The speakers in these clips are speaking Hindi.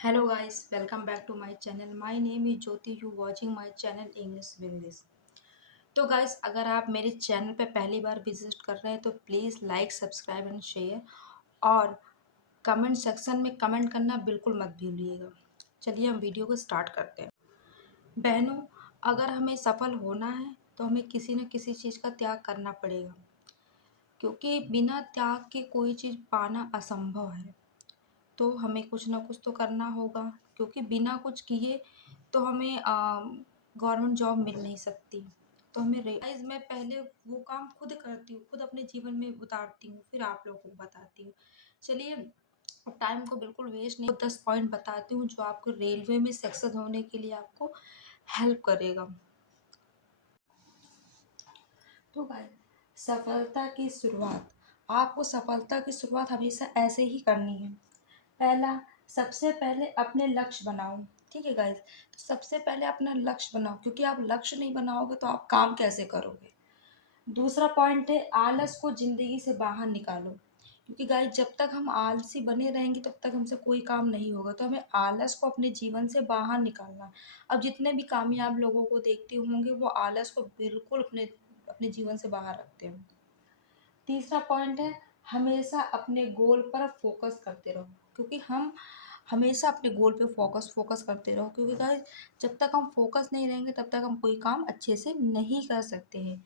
Hello guys, welcome back to my channel. My name is Jyoti. You watching my channel English with this. तो गाइस अगर आप मेरे चैनल पे पहली बार विजिट कर रहे हैं तो please like subscribe and share और कमेंट सेक्शन में कमेंट करना बिल्कुल मत भूलिएगा। चलिए हम वीडियो को स्टार्ट करते हैं। बहनों, अगर हमें सफल होना है तो हमें किसी न किसी चीज़ का त्याग करना पड़ेगा, क्योंकि बिना त्याग के कोई चीज़ पाना असंभव है। तो हमें कुछ ना कुछ तो करना होगा, क्योंकि बिना कुछ किए तो हमें गवर्नमेंट जॉब मिल नहीं सकती। तो हमें रियलाइज़ मैं पहले वो काम खुद करती हूँ, खुद अपने जीवन में उतारती हूँ, फिर आप लोगों को बताती हूँ। चलिए टाइम को बिल्कुल वेस्ट नहीं, 10 पॉइंट बताती हूँ जो आपको रेलवे में सक्सेस होने के लिए आपको हेल्प करेगा। तो गाइस सफलता की शुरुआत, आपको सफलता की शुरुआत हमेशा ऐसे ही करनी है। पहला, सबसे पहले अपने लक्ष्य बनाओ। ठीक है गाइस, तो सबसे पहले अपना लक्ष्य बनाओ, क्योंकि आप लक्ष्य नहीं बनाओगे तो आप काम कैसे करोगे। दूसरा पॉइंट है आलस को जिंदगी से बाहर निकालो, क्योंकि गाइस जब तक हम आलसी बने रहेंगे तब तक हमसे कोई काम नहीं होगा। तो हमें आलस को अपने जीवन से बाहर निकालना। अब जितने भी कामयाब लोगों को देखते होंगे वो आलस को बिल्कुल अपने अपने जीवन से बाहर रखते हैं। तीसरा पॉइंट है हमेशा अपने गोल पर फोकस करते रहो, क्योंकि हम हमेशा अपने गोल पे फोकस करते रहो, क्योंकि गाइस जब तक हम फोकस नहीं रहेंगे तब तक हम कोई काम अच्छे से नहीं कर सकते हैं।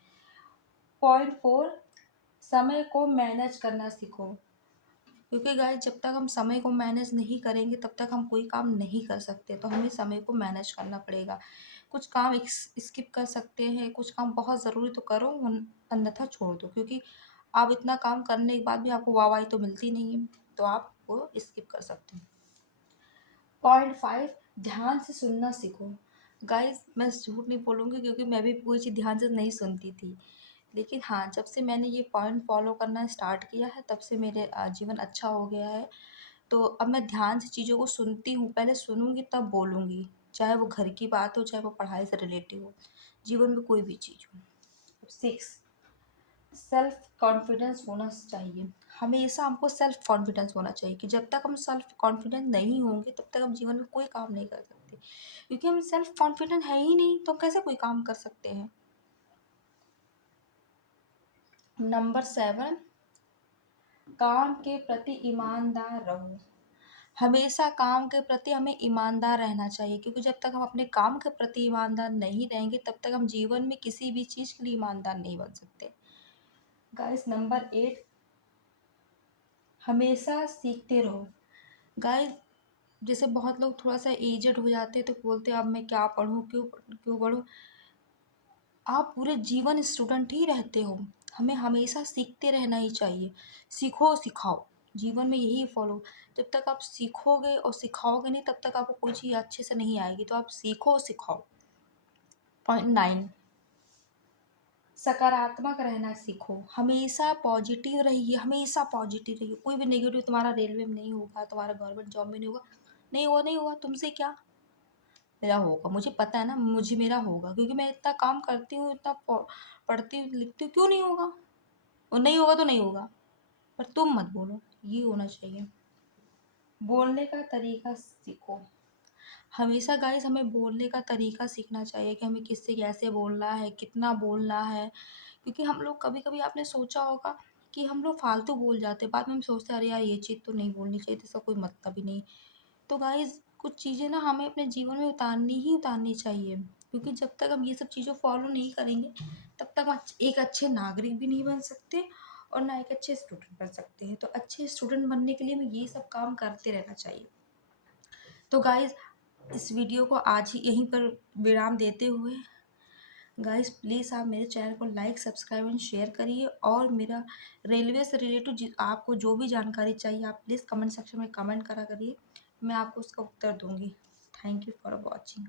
पॉइंट फोर, समय को मैनेज करना सीखो, क्योंकि गाइस जब तक हम समय को मैनेज नहीं करेंगे तब तक हम कोई काम नहीं कर सकते। तो हमें समय को मैनेज करना पड़ेगा। कुछ काम स्किप कर सकते हैं, कुछ काम बहुत ज़रूरी तो करो, अन्यथा छोड़ दो, क्योंकि आप इतना काम करने के बाद भी आपको वाहवाही तो मिलती नहीं है, तो आप वो स्किप कर सकते हैं। पॉइंट फाइव, ध्यान से सुनना सीखो। गाइस मैं झूठ नहीं बोलूँगी, क्योंकि मैं भी कोई चीज़ ध्यान से नहीं सुनती थी, लेकिन हाँ जब से मैंने ये पॉइंट फॉलो करना स्टार्ट किया है तब से मेरे जीवन अच्छा हो गया है। तो अब मैं ध्यान से चीज़ों को सुनती हूँ, पहले सुनूँगी तब बोलूँगी, चाहे वो घर की बात हो, चाहे वो पढ़ाई से रिलेटिव हो, जीवन में कोई भी चीज़ हो। सिक्स, सेल्फ कॉन्फिडेंस होना चाहिए। हमेशा हमको सेल्फ कॉन्फिडेंस होना चाहिए, कि जब तक हम सेल्फ कॉन्फिडेंस नहीं होंगे तब तक हम जीवन में कोई काम नहीं कर सकते, क्योंकि हम सेल्फ कॉन्फिडेंट है ही नहीं तो हम कैसे कोई काम कर सकते हैं। नंबर सेवन, काम के प्रति ईमानदार रहो। हमेशा काम के प्रति हमें ईमानदार रहना चाहिए, क्योंकि जब तक हम अपने काम के प्रति ईमानदार नहीं रहेंगे तब तक हम जीवन में किसी भी चीज़ के लिए ईमानदार नहीं बन सकते। गाइस नंबर एट, हमेशा सीखते रहो। गाइस जैसे बहुत लोग थोड़ा सा एजेड हो जाते हैं तो बोलते हैं अब मैं क्या पढ़ूँ, क्यों क्यों पढ़ूँ। आप पूरे जीवन स्टूडेंट ही रहते हो, हमें हमेशा सीखते रहना ही चाहिए। सीखो सिखाओ, जीवन में यही फॉलो। जब तक आप सीखोगे और सिखाओगे नहीं तब तक आपको कोई चीज़ अच्छे से नहीं आएगी, तो आप सीखो सिखाओ। पॉइंट नाइन, सकारात्मक रहना सीखो। हमेशा पॉजिटिव रहिए, हमेशा पॉजिटिव रहिए। कोई भी नेगेटिव, तुम्हारा रेलवे में नहीं होगा, तुम्हारा गवर्नमेंट जॉब में नहीं होगा, नहीं होगा नहीं होगा, तुमसे क्या, मेरा होगा, मुझे पता है ना, मुझे मेरा होगा, क्योंकि मैं इतना काम करती हूँ, इतना पढ़ती हूँ लिखती हूँ, क्यों नहीं होगा। और नहीं होगा तो नहीं होगा, पर तुम मत बोलो, ये होना चाहिए। बोलने का तरीका सीखो। हमेशा गाइस हमें बोलने का तरीका सीखना चाहिए, कि हमें किससे कैसे बोलना है, कितना बोलना है, क्योंकि हम लोग कभी कभी आपने सोचा होगा कि हम लोग फालतू बोल जाते हैं, बाद में हम सोचते हैं अरे यार ये चीज़ तो नहीं बोलनी चाहिए थी, इसका कोई मतलब ही नहीं। तो गाइस कुछ चीज़ें ना हमें अपने जीवन में उतारनी ही उतारनी चाहिए, क्योंकि जब तक हम ये सब चीज़ें फॉलो नहीं करेंगे तब तक हम एक अच्छे नागरिक भी नहीं बन सकते और ना एक अच्छे स्टूडेंट बन सकते हैं। तो अच्छे स्टूडेंट बनने के लिए हमें ये सब काम करते रहना चाहिए। तो गाइस इस वीडियो को आज ही यहीं पर विराम देते हुए, गाइस प्लीज़ आप मेरे चैनल को लाइक सब्सक्राइब एंड शेयर करिए, और मेरा रेलवे से रिलेटेड आपको जो भी जानकारी चाहिए आप प्लीज़ कमेंट सेक्शन में कमेंट करा करिए, मैं आपको उसका उत्तर दूंगी। Thank you for watching.